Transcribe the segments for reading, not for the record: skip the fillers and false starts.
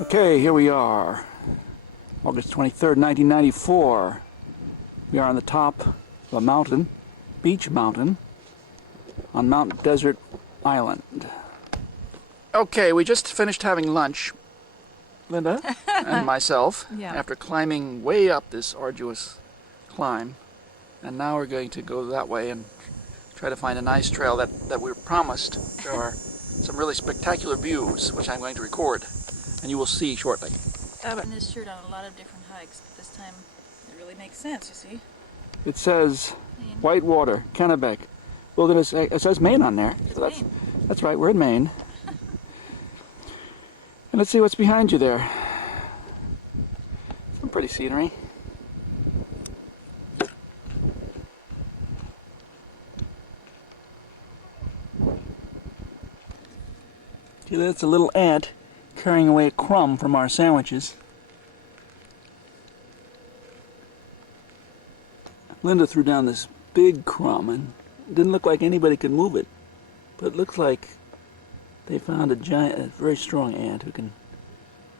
Okay, here we are, August 23rd, 1994. We are on the top of a mountain, beach mountain, on Mount Desert Island. Okay, we just finished having lunch, Linda and myself, after climbing way up this arduous climb. And now we're going to go that way and try to find a nice trail that we were promised. There are some really spectacular views, which I'm going to record, and you will see shortly. I've gotten this shirt on a lot of different hikes, but this time it really makes sense, you see. It says Maine. Whitewater, Kennebec, Wilderness. It says Maine on there. It's So Maine. that's right, we're in Maine. And let's see what's behind you there. Some pretty scenery. See, that's a little ant carrying away a crumb from our sandwiches. Linda threw down this big crumb and it didn't look like anybody could move it. But it looks like they found a very strong ant who can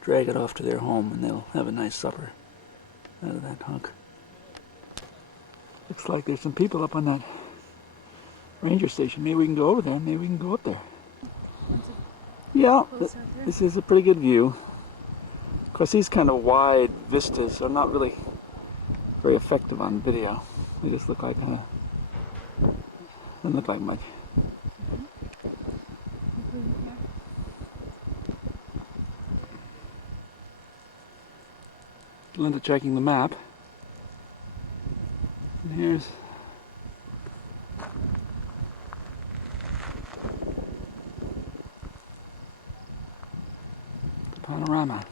drag it off to their home and they'll have a nice supper out of that hunk. Looks like there's some people up on that ranger station. Maybe we can go over there. Maybe we can go up there. Yeah, this is a pretty good view. Of course, these kind of wide vistas are not really very effective on video. They just look like doesn't look like much. Linda checking the map. And here's the panorama.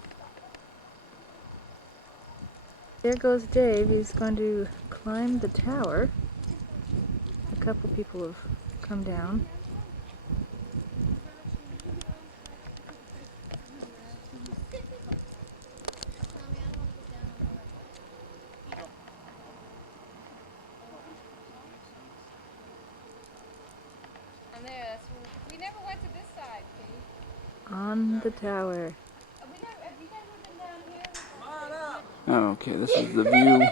There goes Dave. He's going to climb the tower. A couple people have come down. We never went to this side, Kate. On the tower. Have you guys ever been down here? Okay, this is the view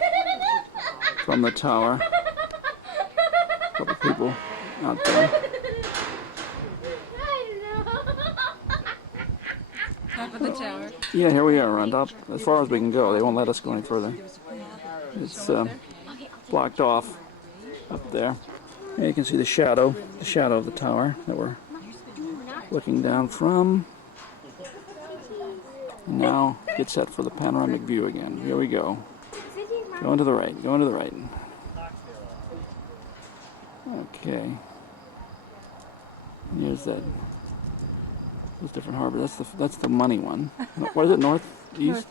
from the tower. A couple people out there. Top of the tower. Yeah, here we are on top, as far as we can go. They won't let us go any further. It's blocked off up there. And you can see the shadow of the tower that we're looking down from. And now get set for the panoramic view again. Here we go. Going to the right, going to the right. Okay. And here's that. Those different harbor. That's the money one. What is it? Northeast?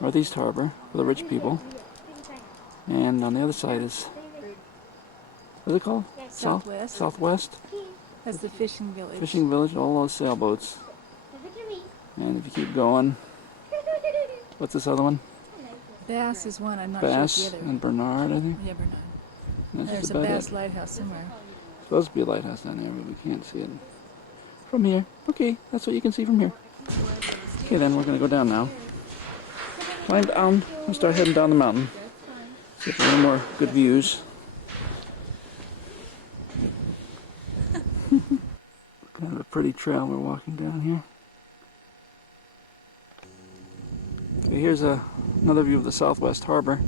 Northeast Harbor for the rich people. And on the other side is, what is it called? Southwest. Southwest. That's the fishing village. Fishing village. All those sailboats. And if you keep going, what's this other one? Bass is one. I'm not Bass sure the other. and Bernard, I think. Yeah, Bernard. That's There's a about Bass it. lighthouse somewhere. Supposed to be a lighthouse down there, but we can't see it from here. Okay, that's what you can see from here. Okay, then we're going to go down now. Climb down. We'll start heading down the mountain. See if there are any more good views. Kind of a pretty trail we're walking down here. Okay, here's another view of the Southwest Harbor.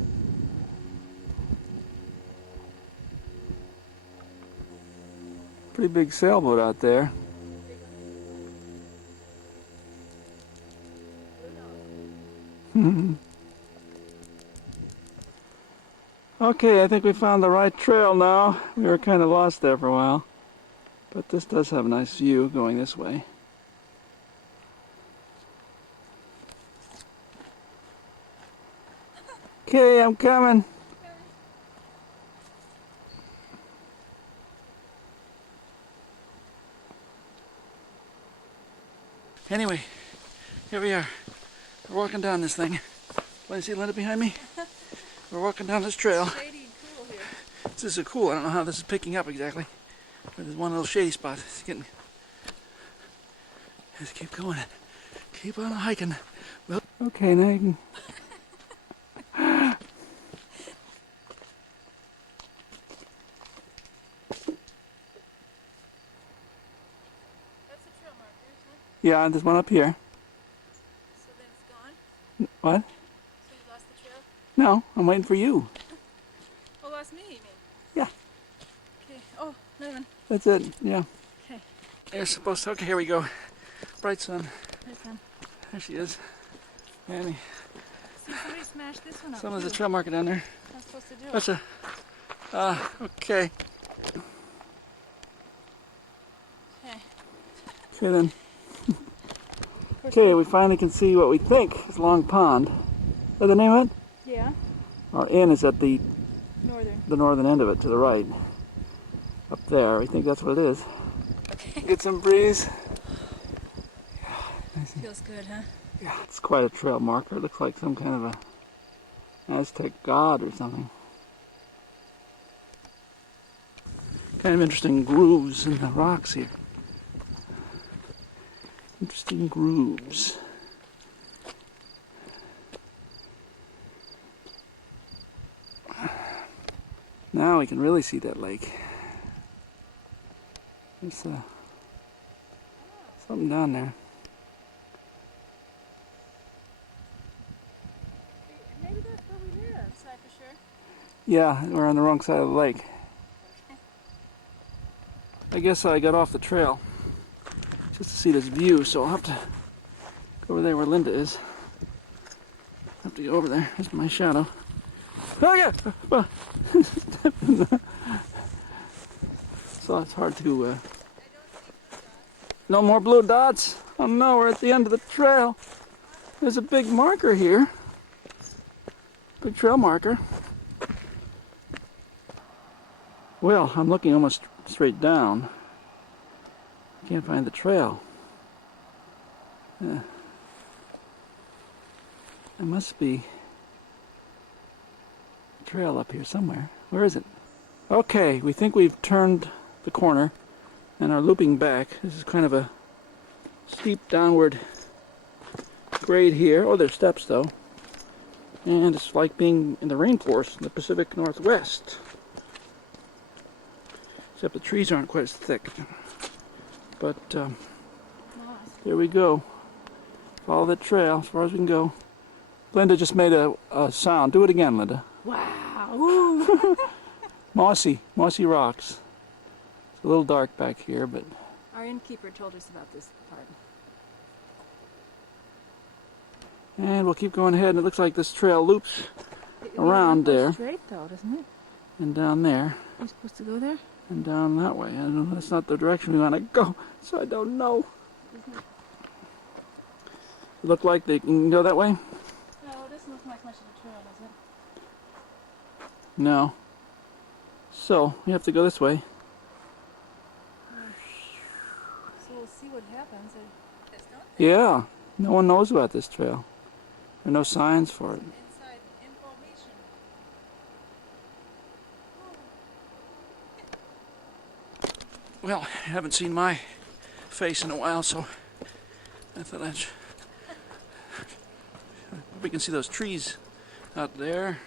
Pretty big sailboat out there. Okay, I think we found the right trail now. We were kind of lost there for a while. But this does have a nice view going this way. Okay, I'm coming. Anyway, here we are. We're walking down this thing. Want to see Linda behind me? We're walking down this trail. Shady and cool here. This is cool. I don't know how this is picking up exactly. But there's one little shady spot. It's getting... Let's keep going. Keep on hiking. Well, okay, now you can... That's the trail markers, huh? Yeah, there's one up here. So then it's gone? What? So you lost the trail? No, I'm waiting for you. Oh, lost me, you mean? Yeah. Okay. Oh, another one. That's it, yeah. Okay. You're supposed to... Okay, here we go. Bright sun. There's some. There she is. Annie. See, somebody smashed this one up. Someone's a too. trail marker down there. Not supposed to do it. That's a... okay. Okay. Okay then. Okay, we finally can see what we think is Long Pond. Is that the name of it? Yeah. Our inn is at the Northern. northern end of it, to the right. Up there, we think that's what it is. Get some breeze. Feels good, huh? Yeah, it's quite a trail marker. It looks like some kind of a Aztec god or something. Kind of interesting grooves in the rocks here. Interesting grooves. Now we can really see that lake. There's something down there. Maybe that's where we live. Side for sure. Yeah, we're on the wrong side of the lake. I guess I got off the trail just to see this view, so I'll have to go over there where Linda is. Have to go over there. There's my shadow. Oh yeah! So it's hard to... No more blue dots? Oh no, we're at the end of the trail. There's a big marker here. Big trail marker. Well, I'm looking almost straight down. Can't find the trail. There must be a trail up here somewhere. Where is it? Okay, we think we've turned the corner and are looping back. This is kind of a steep downward grade here. Oh, there's steps though. And it's like being in the rainforest in the Pacific Northwest. Except the trees aren't quite as thick. But here we go. Follow the trail as far as we can go. Linda just made a sound. Do it again, Linda. Wow. Mossy rocks. It's a little dark back here, but... Our innkeeper told us about this part. And we'll keep going ahead, and it looks like this trail loops around there. Straight though, doesn't it? And down there. Are you supposed to go there? And down that way. I don't know, that's not the direction we want to go, so I don't know. Look like they can go that way? No, it doesn't look like much of a trail, does it? No. So, we have to go this way. So we'll see what happens. Yeah, no one knows about this trail. There are no signs for it. Inside information. Well, I haven't seen my face in a while, so I thought I'd... We can see those trees out there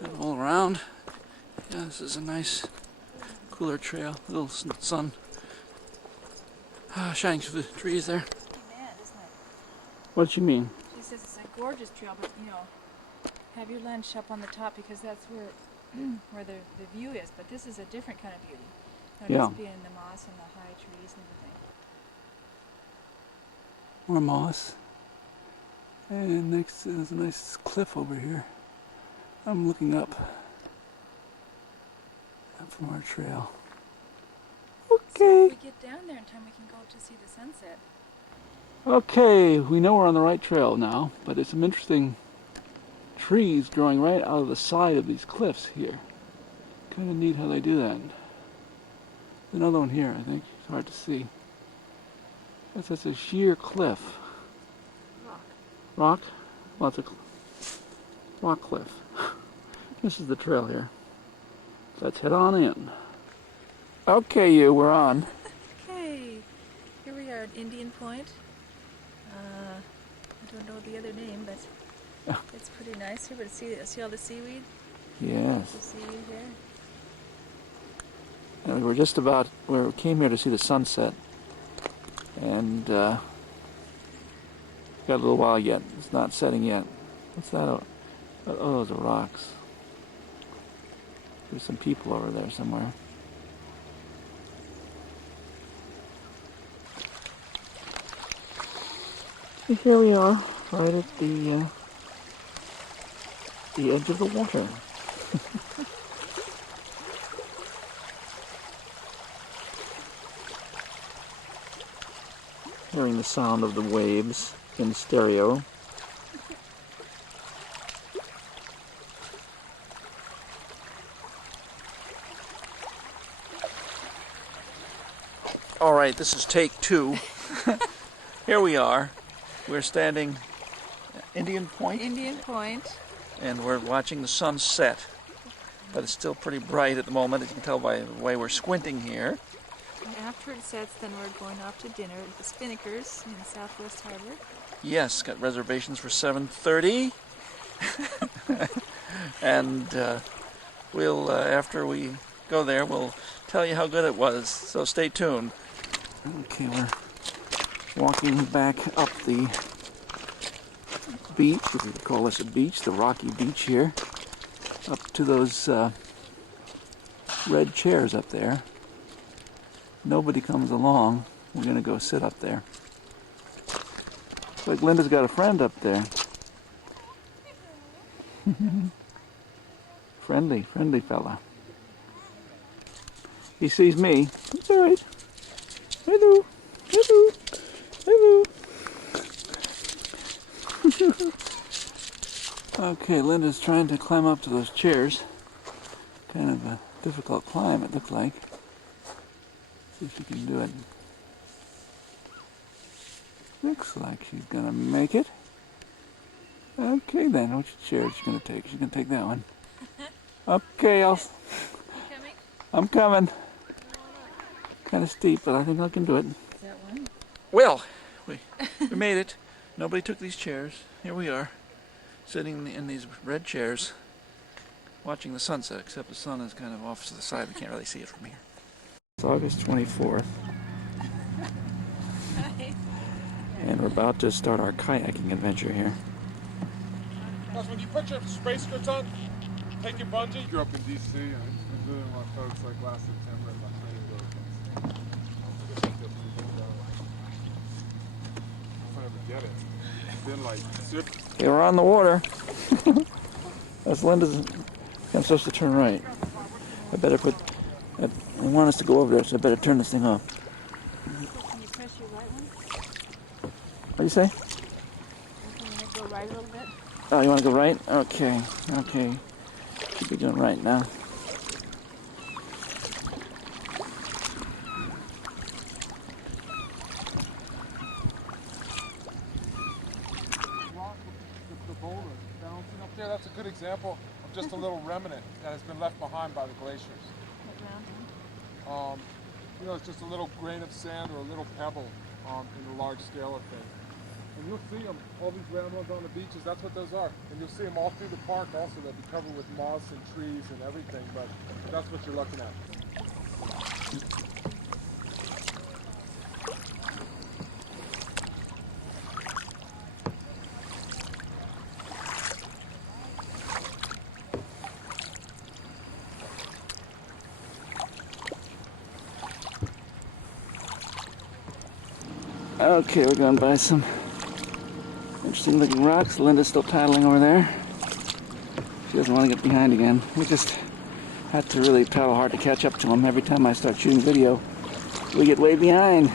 and all around. Yeah, this is a nice, cooler trail. A little sun shining through the trees there. Mad, isn't it? What do you mean? She says it's a gorgeous trail, but you know, have your lunch up on the top because that's where where the view is. But this is a different kind of beauty. Yeah. Just being the moss and the high trees and everything. More moss. And next there's a nice cliff over here. I'm looking up from our trail. Okay. So if we get down there in time, we can go to see the sunset. Okay, we know we're on the right trail now, but there's some interesting trees growing right out of the side of these cliffs here. Kind of neat how they do that. Another one here, I think. It's hard to see. That's a sheer cliff. Rock? Well, it's a rock cliff. This is the trail here. Let's head on in. Okay, we're on. Okay, here we are at Indian Point. I don't know the other name, but it's pretty nice here. But see all the seaweed? Yes. The seaweed here. And we came here to see the sunset, and got a little while yet. It's not setting yet. What's that? Oh, those are rocks. There's some people over there somewhere. So here we are, right at the edge of the water. Hearing the sound of the waves in stereo. All right, this is take 2. Here we are. We're standing at Indian Point. Indian Point. And we're watching the sun set. But it's still pretty bright at the moment, as you can tell by the way we're squinting here. And after it sets, then we're going off to dinner at the Spinnakers in Southwest Harbor. Yes, got reservations for 7:30. And we'll, after we go there, we'll tell you how good it was. So stay tuned. Okay, we're walking back up the beach, if you could call this a beach, the rocky beach here, up to those red chairs up there. Nobody comes along. We're going to go sit up there. Looks like Linda's got a friend up there. Friendly fella. He sees me. It's all right. Hello. Hello. Hello. Okay, Linda's trying to climb up to those chairs. Kind of a difficult climb, it looks like. See if she can do it. Looks like she's gonna make it. Okay then, which chair is she gonna take? She's gonna take that one. Okay, I'm coming. Kind of steep, but I think I can do it. Is that one? Well, we made it. Nobody took these chairs. Here we are, sitting in these red chairs, watching the sunset, except the sun is kind of off to the side. We can't really see it from here. It's August 24th. And we're about to start our kayaking adventure here. Because when you put your space skirts on, take your bungee. Grew up in D.C. and I was visiting my folks like last September and my training goes. If I ever get it. It's been like... Okay, we're on the water. That's Linda's... I'm supposed to turn right. I better put... I want us to go over there, so I better turn this thing off. Can you press your right one? What do you say? Can you go right a little bit? Oh, you want to go right? Okay. Okay. Should be doing right now. The boulder bouncing up there, that's a good example of just a little remnant that has been left behind by the glaciers. You know, it's just a little grain of sand or a little pebble in the large scale of things. And you'll see them, all these round ones on the beaches, that's what those are. And you'll see them all through the park also. They'll be covered with moss and trees and everything, but that's what you're looking at. Okay, we're going by some interesting looking rocks. Linda's still paddling over there. She doesn't want to get behind again. We just had to really paddle hard to catch up to them. Every time I start shooting video, we get way behind.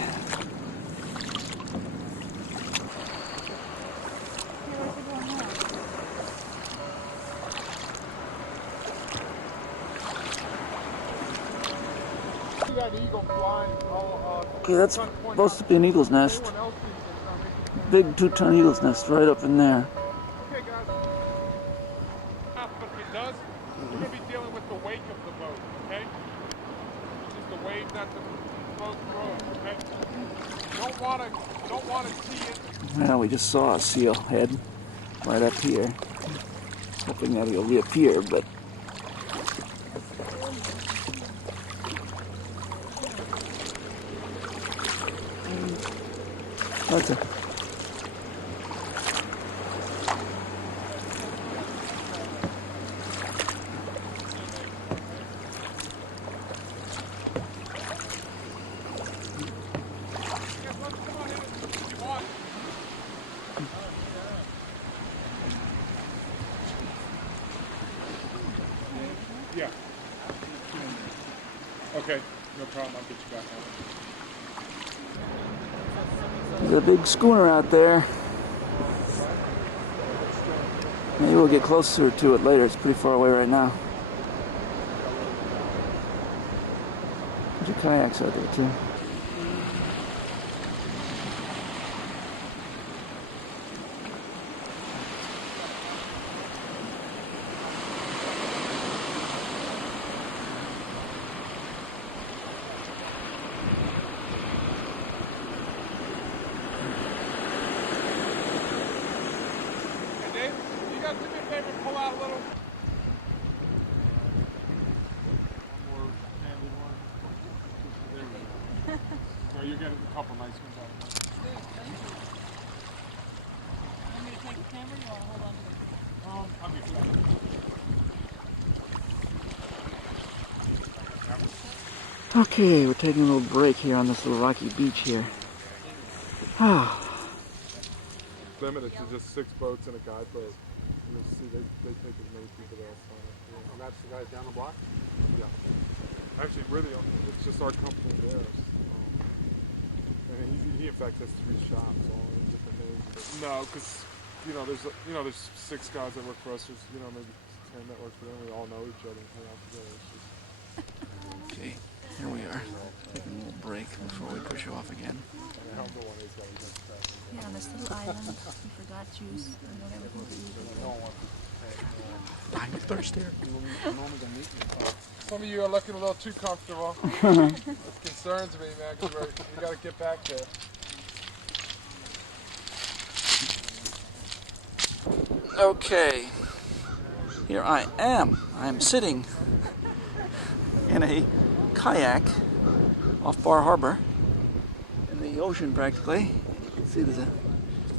See that eagle flying Okay, that's supposed to be an eagle's nest. Big 2-ton eagle's nest right up in there. Okay, guys. But if it does, we're going to be dealing with the wake of the boat, okay? Just the wave that the boat through it, okay? Don't want to see it. Well, we just saw a seal head right up here. Hoping that he'll reappear, but that's a Yeah. Okay, no problem. I'll get you back on. There's a big schooner out there. Maybe we'll get closer to it later. It's pretty far away right now. There's your kayaks out there too. Do me a favor, pull out a little. One more handy one. There we go. No, you're getting a couple nice ones out of there. Good, thank you. Want me to take the camera or you want to hold on to it? I'll get that. Okay, we're taking a little break here on this little rocky beach here. Limited to just 6 boats and a guide boat. And you'll see they take as many people there as fun. And that's the guys down the block? Yeah. Actually, really, it's just our company and theirs. And he in fact has 3 shops, all in different names. But no, because there's 6 guys that work for us. There's maybe 10 that work for them. We all know each other and hang out together. It's just, Okay, here we are. Taking a little break before we push off again. Yeah, on this little island, we forgot juice and then everything to eat. I'm thirsty. some of you are looking a little too comfortable. It concerns me, man, because we got to get back there. Okay, here I am. I'm sitting in a kayak off Bar Harbor in the ocean practically. You can see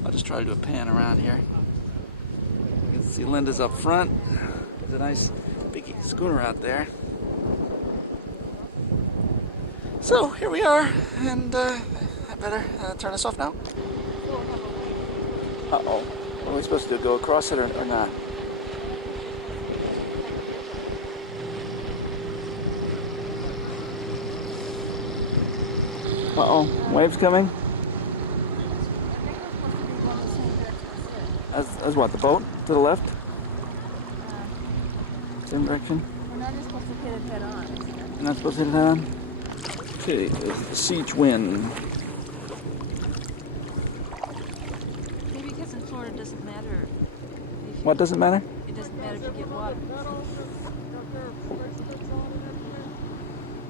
I'll just try to do a pan around here. You can see Linda's up front. There's a nice big schooner out there. So here we are, and I better turn this off now. Uh-oh. What are we supposed to do? Go across it or not? Uh-oh. Waves coming? As what? The boat? To the left? Same direction? We're not just supposed to hit it head on. You're not supposed to hit it on? Okay, there's the siege wind. Maybe because in Florida it doesn't matter. What doesn't matter? It doesn't matter if you get water.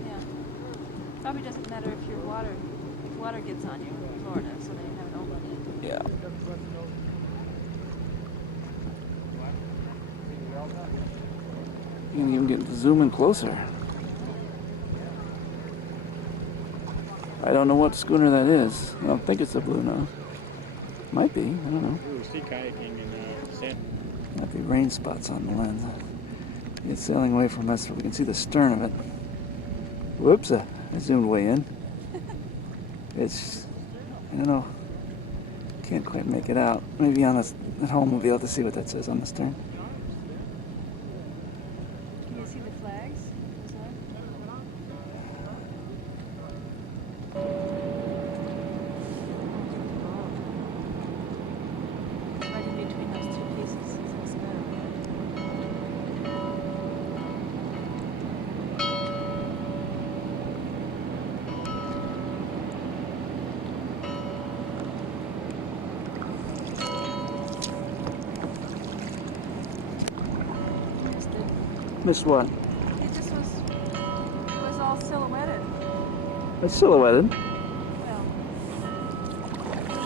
Yeah. Probably doesn't matter if water gets on you in Florida, so they have it open. Yeah. You can even get to zoom in closer. I don't know what schooner that is. I don't think it's a Blue Nose. Might be. I don't know. Sea kayaking in sand. Might be rain spots on the lens. It's sailing away from us. We can see the stern of it. Whoops! I zoomed way in. It's, I don't know. Can't quite make it out. Maybe at home we'll be able to see what that says on the stern. Can you see the flags? Right in between those two pieces. It's Missed what? It just was all silhouetted. It's silhouetted. Well,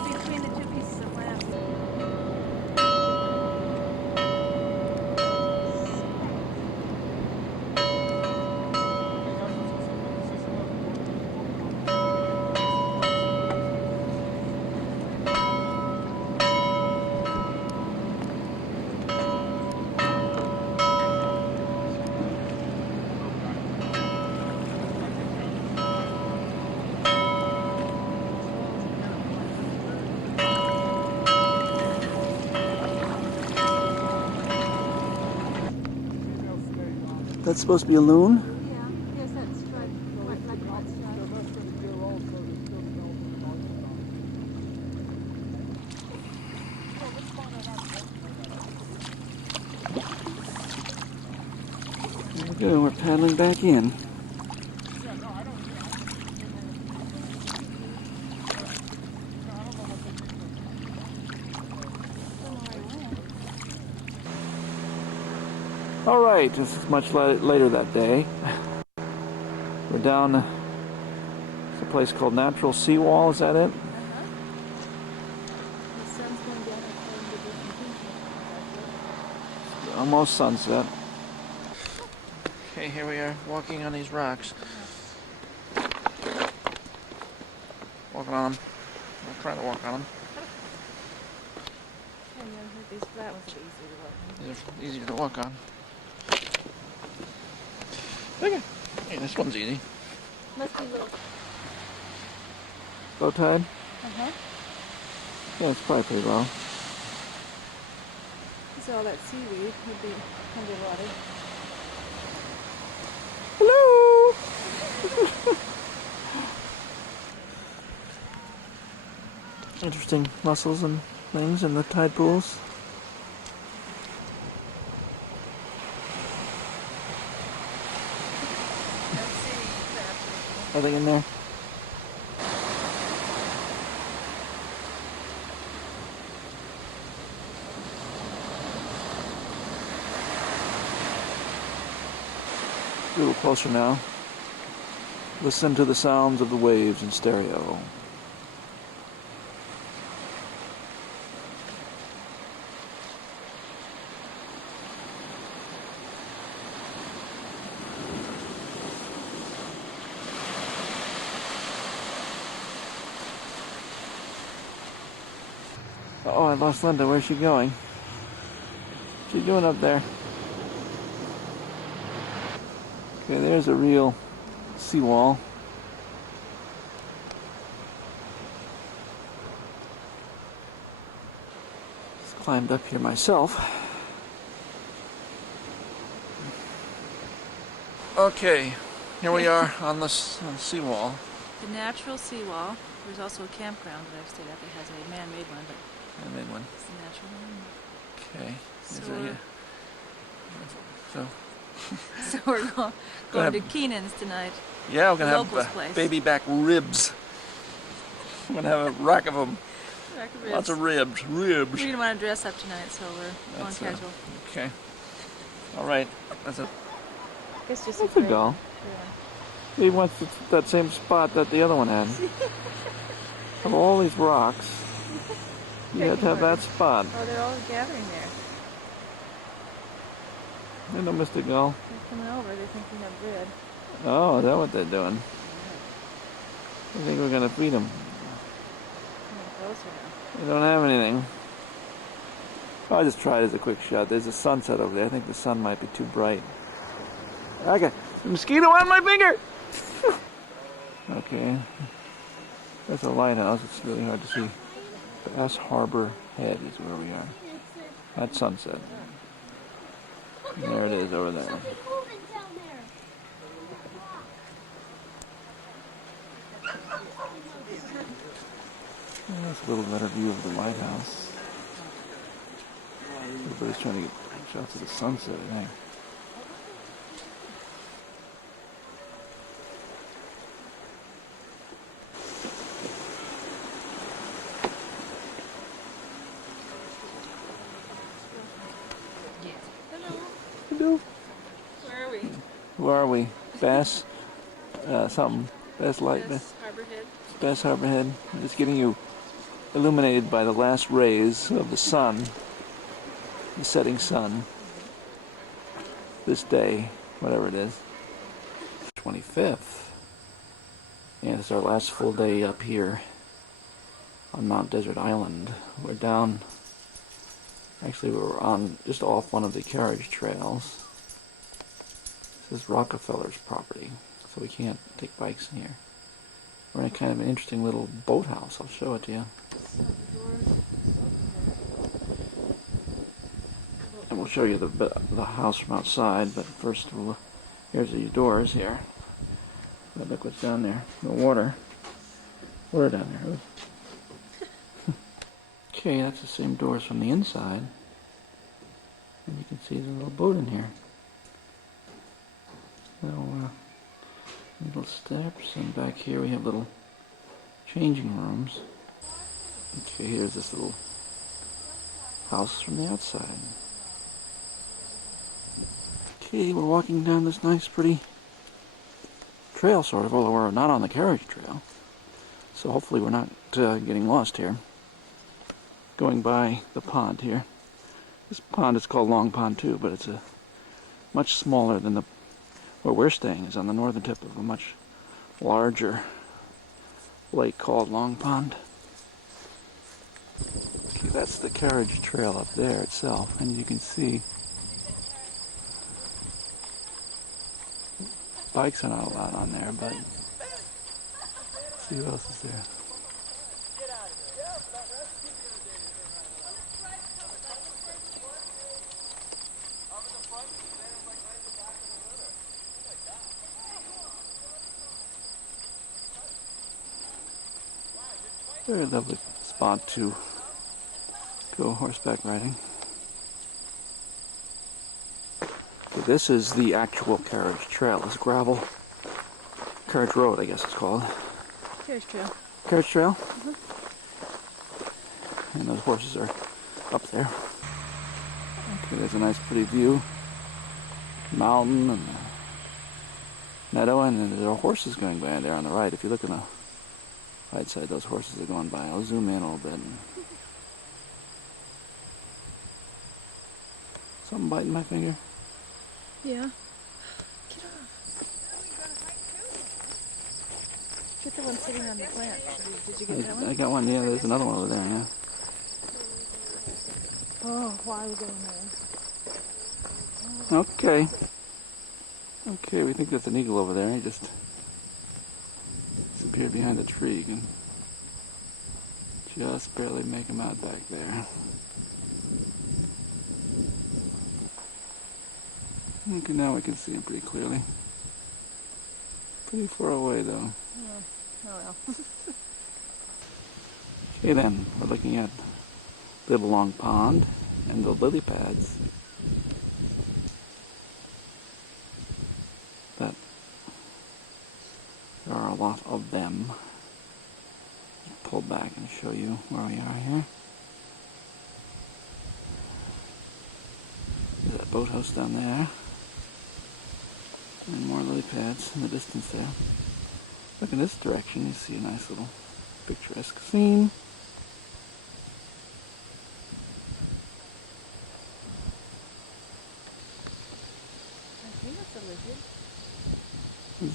between the two pieces of land. That's supposed to be a loon. Yeah, yes, that's right. Like white stripe. They're much going to do also. They're still developing the There we go, we're paddling back in. All right, this is much later that day. We're down, it's a place called Natural Seawall, is that it? The sun's going down according to different Almost sunset. Okay, here we are walking on these rocks. Walking on them. I'm trying to walk on them. these flat ones are easier to walk on. They're easier to walk on. Okay. Hey, this one's easy. Must be low. Low tide? Uh-huh. Yeah, it's probably pretty low. So all that seaweed would be underwater. Hello! Interesting mussels and things in the tide pools. Nothing in there. A little closer now. Listen to the sounds of the waves in stereo. Oh, I lost Linda. Where's she going? What's she doing up there? Okay, there's a real seawall. Just climbed up here myself. Okay, here we are on the seawall. The natural seawall. There's also a campground that I've stayed at that has a man-made one, but I made one. it's the natural one. Okay. So Is that we're- here? So, So we're going to Keenan's tonight. yeah, we're gonna Locals have place. baby back ribs. We're gonna have a rack of them. Rack of Lots of ribs. ribs. Ribs. We didn't want to dress up tonight, so we're going That's, casual. Okay. All right. That's a. It's just That's a gull. Yeah. He wants that same spot that the other one had. Of all these rocks, you had to have that spot. Oh, they're all gathering there. You know, Mr. Gull. They're coming over. They think we have bread. Oh, is that what they're doing? I think we're gonna feed them. Coming closer now. We don't have anything. I'll just try it as a quick shot. There's a sunset over there. I think the sun might be too bright. I got a mosquito on my finger! Okay. That's a lighthouse. It's really hard to see. Bass Harbor Head is where we are. At sunset. And there it is over there. That's a little better view of the lighthouse. Everybody's trying to get shots of the sunset, I think. Hello. Where are we? Who are we? Bass? Something. Best light. Yes, Harbor Head. Best Harbor Head. It's getting you illuminated by the last rays of the sun, the setting sun, this day, whatever it is. 25th. And it's our last full day up here on Mount Desert Island. We're down, actually we're on just off one of the carriage trails. This is Rockefeller's property, so we can't take bikes in here. We're in kind of an interesting little boathouse. I'll show it to you. And we'll show you the house from outside, but first here's the doors here. But look what's down there. The water. Water down there. Okay, that's the same doors from the inside. And you can see there's a little boat in here. Little steps, and back here we have little changing rooms. Okay, here's this little house from the outside. Okay, we're walking down this nice, pretty trail, sort of, although we're not on the carriage trail. So hopefully we're not getting lost here. Going by the pond here. This pond is called Long Pond too, but it's much smaller than where we're staying is on the northern tip of a much larger lake called Long Pond. Okay, that's the carriage trail up there itself, and you can see bikes are not allowed on there, but let's see who else is there. Very lovely spot to go horseback riding. So this is the actual carriage trail. This gravel carriage road, I guess it's called. Carriage trail. Carriage trail? And those horses are up there. Okay, there's a nice pretty view. Mountain and meadow, and there are horses going by there on the right. If you look on the right side, those horses are going by. I'll zoom in a little bit. Something biting my finger? Yeah. Get off. Get the one sitting on the plant. Did you get that one? I got one, yeah. There's another one over there, yeah. Oh, why are we going there? Okay. Okay, we think that's an eagle over there. He just disappeared behind a tree. You can just barely make him out back there. Okay, now we can see him pretty clearly. Pretty far away, though. Oh well. Okay, then, we're looking at Little Long Pond and the lily pads. That there are a lot of them. Pull back and show you where we are here. There's that boathouse down there. And more lily pads in the distance there. Look in this direction, you see a nice little picturesque scene. I think it's a lizard.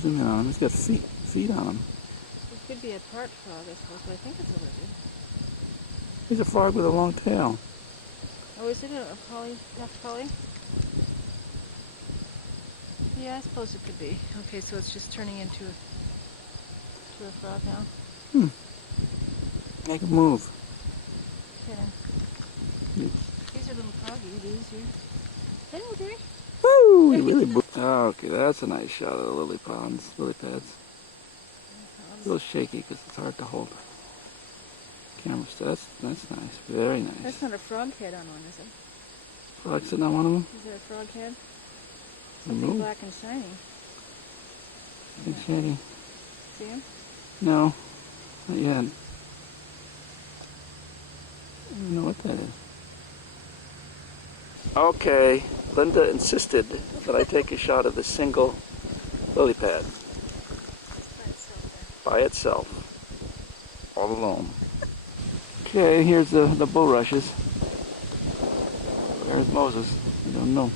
Zoom in on him. He's got feet on him. It could be a part frog, I suppose, but I think it's a lizard. He's a frog with a long tail. Oh, is it a poly? Half poly? Yeah, I suppose it could be. Okay, so it's just turning into a frog now. Make a move. Okay then. These are little froggy, these here. Hello there. Woo! He really okay, that's a nice shot of the lily pads. A little shaky because it's hard to hold. Camera that's nice. Very nice. That's not a frog head on one, is it? Frog sitting on one of them? Is there a frog head? No. Something black and shiny. Big shady. See him? No, not yet. I don't know what that is. Okay, Linda insisted that I take a shot of the single lily pad. That's so by itself, all alone. Okay, here's the bulrushes. There's Moses. I don't know.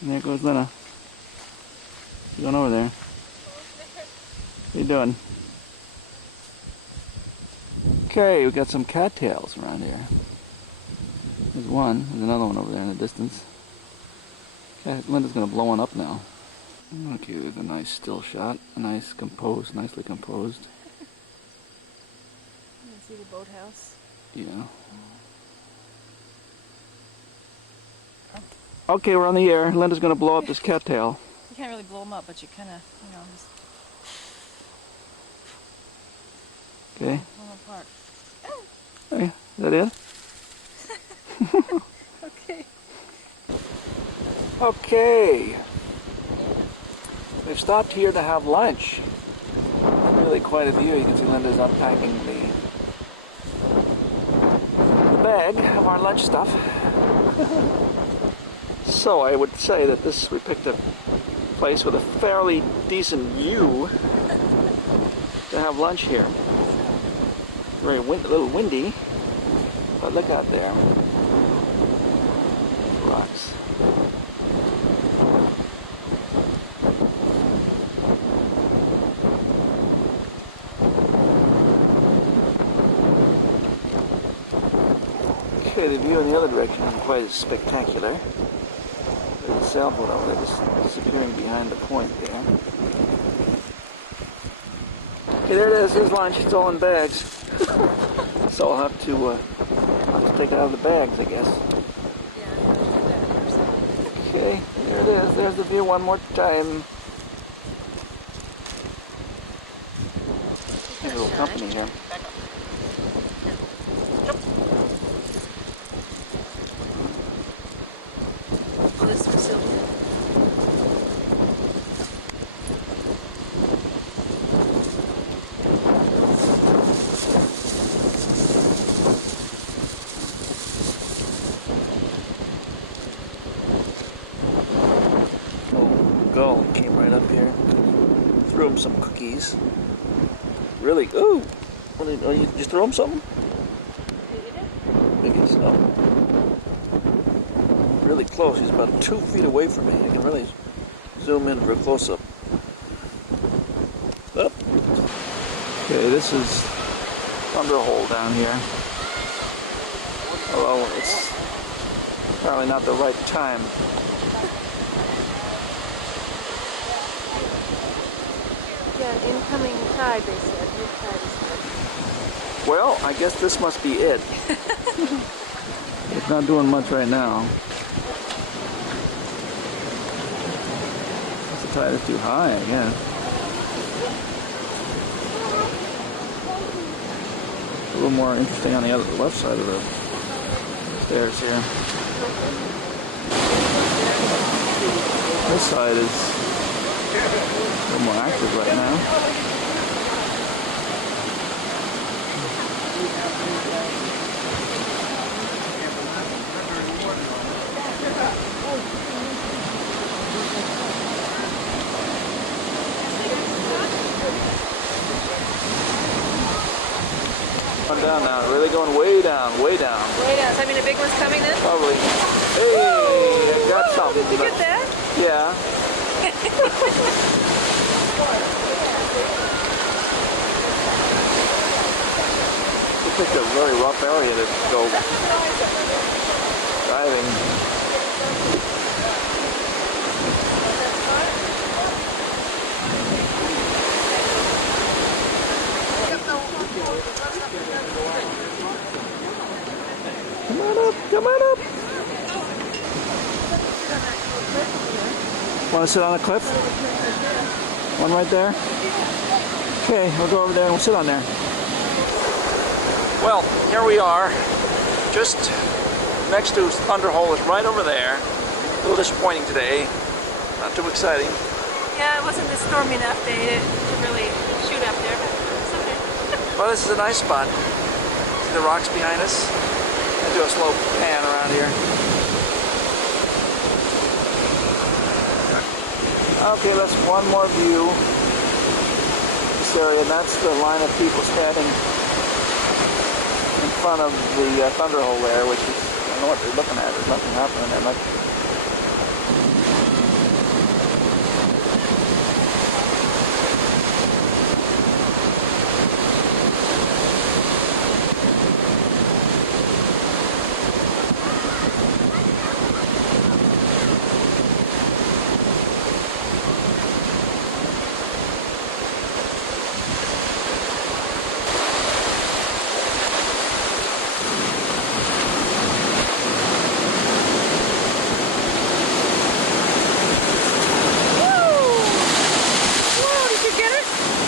And there goes Lena. What's going over there? What are you doing? Okay, we got some cattails around here. There's one. There's another one over there in the distance. Okay, Linda's gonna blow one up now. Okay, there's a nice still shot. A nice composed, nicely composed. You can see the boathouse. Yeah. Okay, we're on the air. Linda's gonna blow up this cattail. You can't really blow them up, but you kind of, just Okay. blow them apart. Hey, is that it? Okay. Okay. We've stopped here to have lunch. Really quite a view. You can see Linda's unpacking the bag of our lunch stuff. So I would say that we picked a place with a fairly decent view to have lunch here. Very a little windy, but look out there. Rocks. Okay, the view in the other direction isn't quite as spectacular. There's a sailboat over there just disappearing behind the point there. Okay, there it is. Here's lunch. It's all in bags. So I'll have to take it out of the bags, I guess. Okay, there it is. There's the view one more time. There's a little company here. This facility. Gull came right up here, threw him some cookies. Really? Ooh! You just throw him something? Maybe so. Really close. He's about 2 feet away from me. I can really zoom in for a close-up. Up. Okay, this is Thunderhole down here. Although it's probably not the right time. Yeah, incoming tide, they said. New tide is good. Well, I guess this must be it. It's not doing much right now. The tide is too high, I guess. A little more interesting on the left side of the stairs here. This side is a little more active right now. Going down now, really going way down, way down. Way down. I mean, the big one's coming then? Probably. Hey, I got something. Did you get that? Yeah. We picked a very rough area to go diving. Come on up, come on up. Want to sit on a cliff? One right there? Okay, we'll go over there and we'll sit on there. Well, here we are. Just next to Thunderhole is right over there. A little disappointing today. Not too exciting. Yeah, it wasn't a stormy enough day to really shoot up there, but it's okay. Well, this is a nice spot. See the rocks behind us? I'll do a slow pan around here. Okay, that's one more view. This area, and that's the line of people standing in front of the Thunderhole there, which is, I don't know what they're looking at. There's nothing happening there much.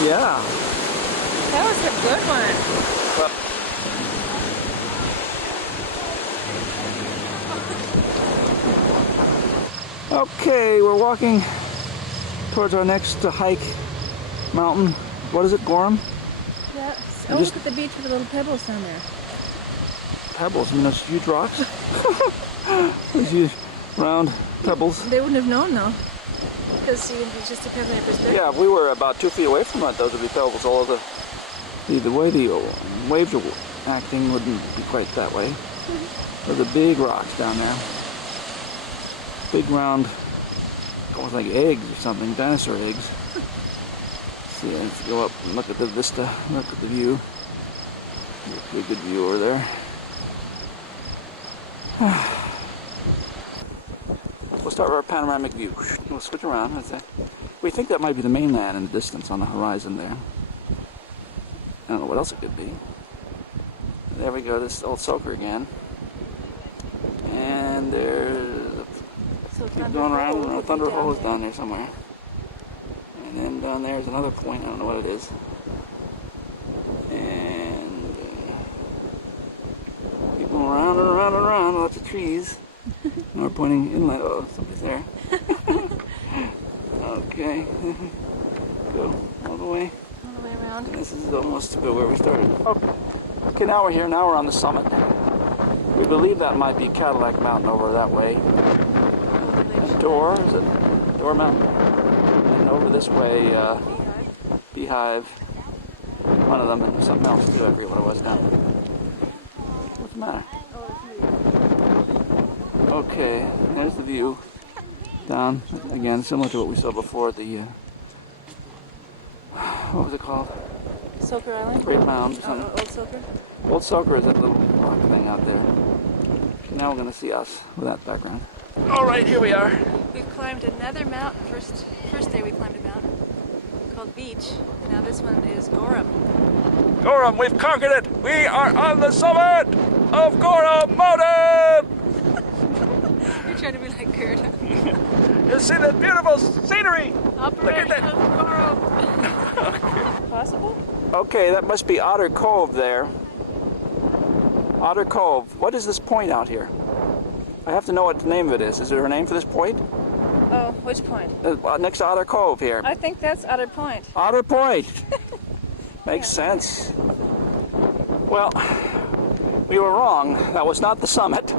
Yeah. That was a good one. Okay, we're walking towards our next hike mountain. What is it, Gorham? Yeah. Oh, look at the beach with the little pebbles down there. Pebbles, you mean those huge rocks? Those huge round pebbles. They wouldn't have known though, because it's just depends on your perspective. Yeah, if we were about 2 feet away from it, those would be pebbles. Although the way the waves are acting wouldn't be quite that way. There's a big rocks down there. Big round, almost like eggs or something, dinosaur eggs. See, let's go up and look at the vista, look at the view. Be a good view over there. We'll start with our panoramic view. We'll switch around. That's it. We think that might be the mainland in the distance on the horizon there. I don't know what else it could be. There we go, this old soaker again. And there's keep going around. The Thunderhole is down there somewhere. And then down there is another point. I don't know what it is. And keep going around and around and around. Lots of trees. And we're pointing inland. Oh, somebody's there. Okay. Go all the way. All the way around. This is almost to where we started. Okay, now we're here. Now we're on the summit. We believe that might be Cadillac Mountain over that way. Door, is it? Door Mountain. And over this way, Beehive. One of them, and something else too. I forget what it was now. What's the matter? Okay, there's the view. Down, again, similar to what we saw before at the, what was it called? Soaker Island? Great Mound or something. Old Soaker? Old Soaker is that little rock thing out there. So now we're going to see us with that background. All right, here we are. We've climbed another mountain. First day we climbed a mountain called Beach. And now this one is Gorham. Gorham, we've conquered it! We are on the summit of Gorham Mountain! You're trying to be like Kurt. You see the beautiful scenery! Operation that. Gorham. Possible? Okay, that must be Otter Cove there. Otter Cove. What is this point out here? I have to know what the name of it is. Is there a name for this point? Oh, which point? Next to Otter Cove here. I think that's Otter Point. Otter Point. Makes sense. Well, we were wrong. That was not the summit.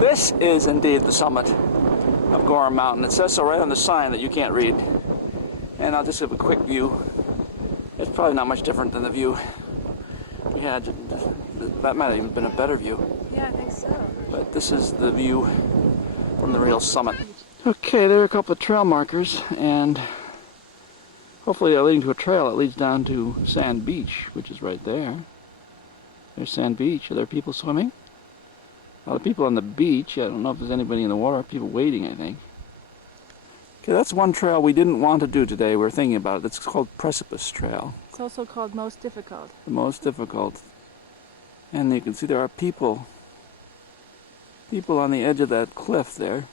This is indeed the summit of Gorham Mountain. It says so right on the sign that you can't read. And I'll just give a quick view. It's probably not much different than the view we had. That might have even been a better view. Yeah, I think so. But this is the view from the real summit. Okay, there are a couple of trail markers, and hopefully they're leading to a trail that leads down to Sand Beach, which is right there. There's Sand Beach. Are there people swimming? A lot of people on the beach. I don't know if there's anybody in the water. People waiting, I think. Okay, that's one trail we didn't want to do today. We were thinking about it. It's called Precipice Trail. It's also called Most Difficult. The most difficult. And you can see there are people on the edge of that cliff there.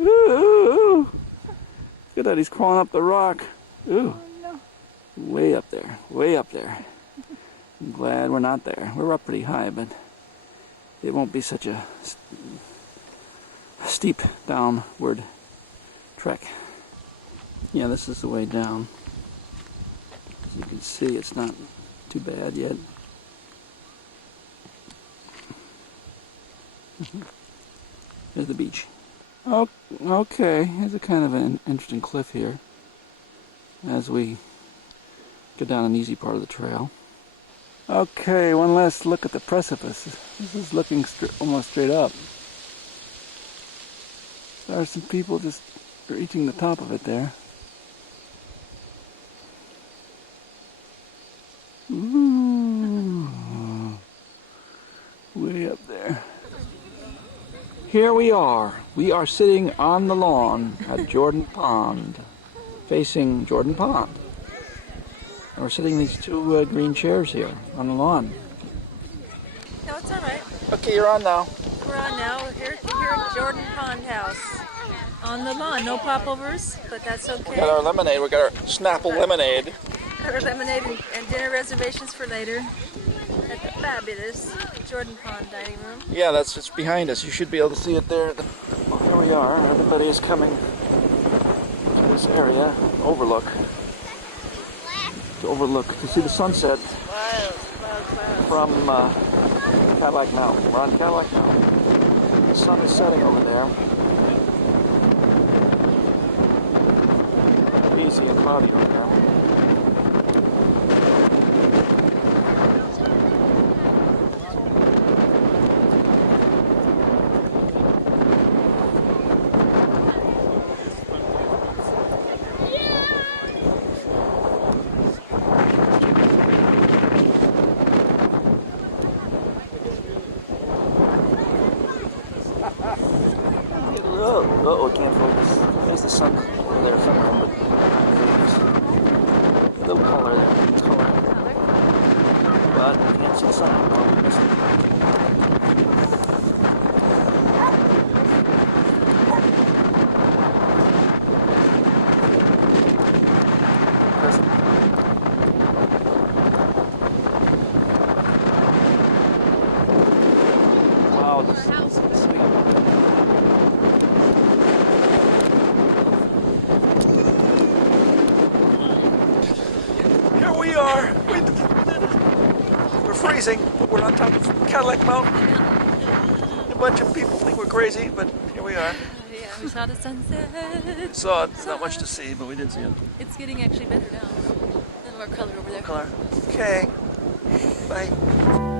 Ooh! Look at that, he's crawling up the rock. Ooh! Oh, no. Way up there, way up there. I'm glad we're not there. We're up pretty high, but it won't be such a steep downward trek. Yeah, this is the way down. As you can see, it's not too bad yet. There's the beach. Oh, okay. Here's a kind of an interesting cliff here as we go down an easy part of the trail. Okay, one last look at the precipice. This is looking almost straight up. There are some people just reaching the top of it there. Ooh, way up there. Here we are. We are sitting on the lawn at Jordan Pond, facing Jordan Pond. And we're sitting in these two green chairs here on the lawn. No, it's all right. Okay, you're on now. We're on now. We're here at Jordan Pond House. On the lawn. No popovers, but that's okay. We got our lemonade. We got our Snapple lemonade. Got our lemonade and dinner reservations for later at the fabulous Jordan Pond dining room. Yeah, that's just behind us. You should be able to see it there. Well, here we are. Everybody is coming to this area, to see the sunset from Cadillac Mountain. We're on Cadillac Mountain. The sun is setting over there. Easy and cloudy over there. Uh-oh, can't focus. There's the sun over there somewhere, but a little color there. It's color. But you can't see the sun. Oh, we missed it. Wow, this is sweet. We are. We're freezing, but we're on top of Cadillac Mountain. A bunch of people think we're crazy, but here we are. Yeah, we saw the sunset. Saw it. Not much to see, but we did see it. It's getting actually better now. A little more color over there. Color. Okay. Bye.